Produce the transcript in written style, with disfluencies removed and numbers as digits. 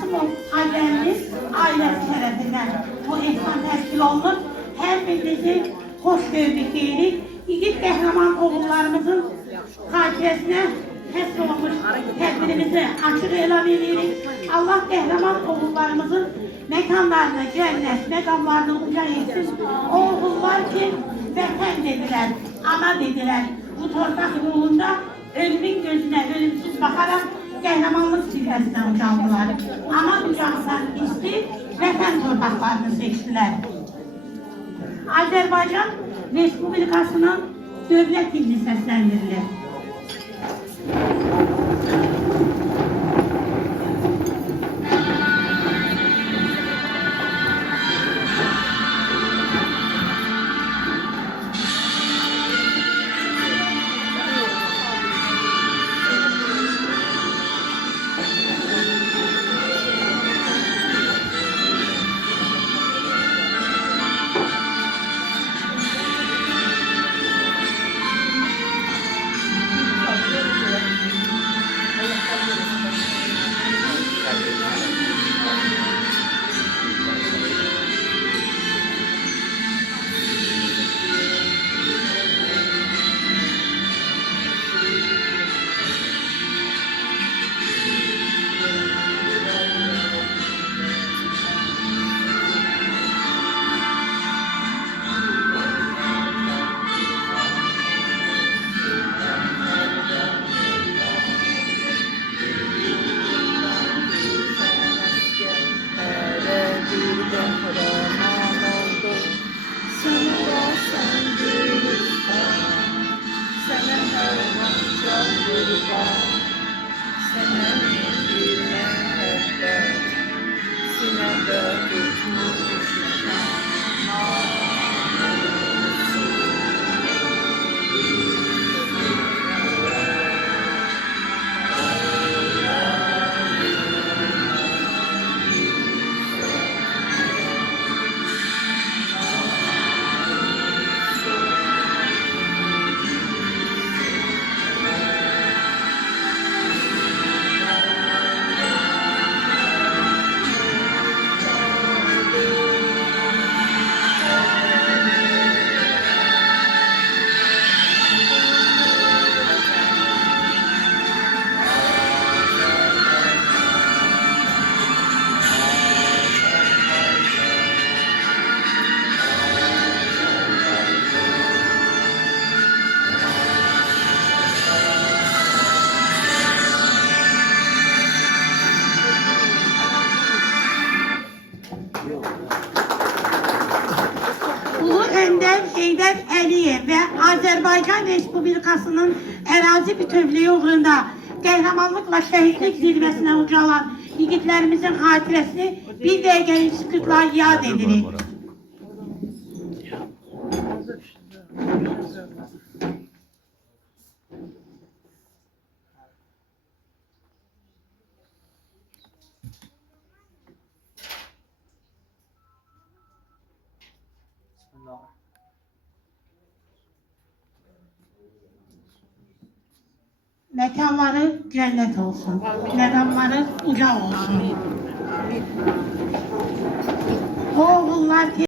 Qasımov ailemiz ailesi tərəfindən bu ehsan təşkil olunur. Hər birinizi xoş gördük deyirik. İgid qəhrəman oğullarımızın xatirəsinə həsr olmuş tədbirimizi açıq elan edirik. Allah qəhrəman oğullarımızın məkanlarına, cənnət, məqamlarını uca etsin. O oğullar ki, vətən dedilər, ana dedilər. Bu torpaq yolunda ölümün gözünə ölümsüz baxaraq qəhrəmanlıq sifəsindən ucaldılar. Ana ucaqdan isti vətən torpaqlarını seçdilər. Azərbaycan Respublikasının dövlət dilini səsləndirilir. Ulu Önder Heydər Əliyev və Azərbaycan Respublikasının ərazi bütövlüyü uğrunda qəhrəmanlıqla şəhidlik zirvəsinə ucalan yiğitlərimizin xatirəsini bir dəqiqəlik sükutla yad edirik. Mekanları cennet olsun, məqamları uca olsun. O oğullar ki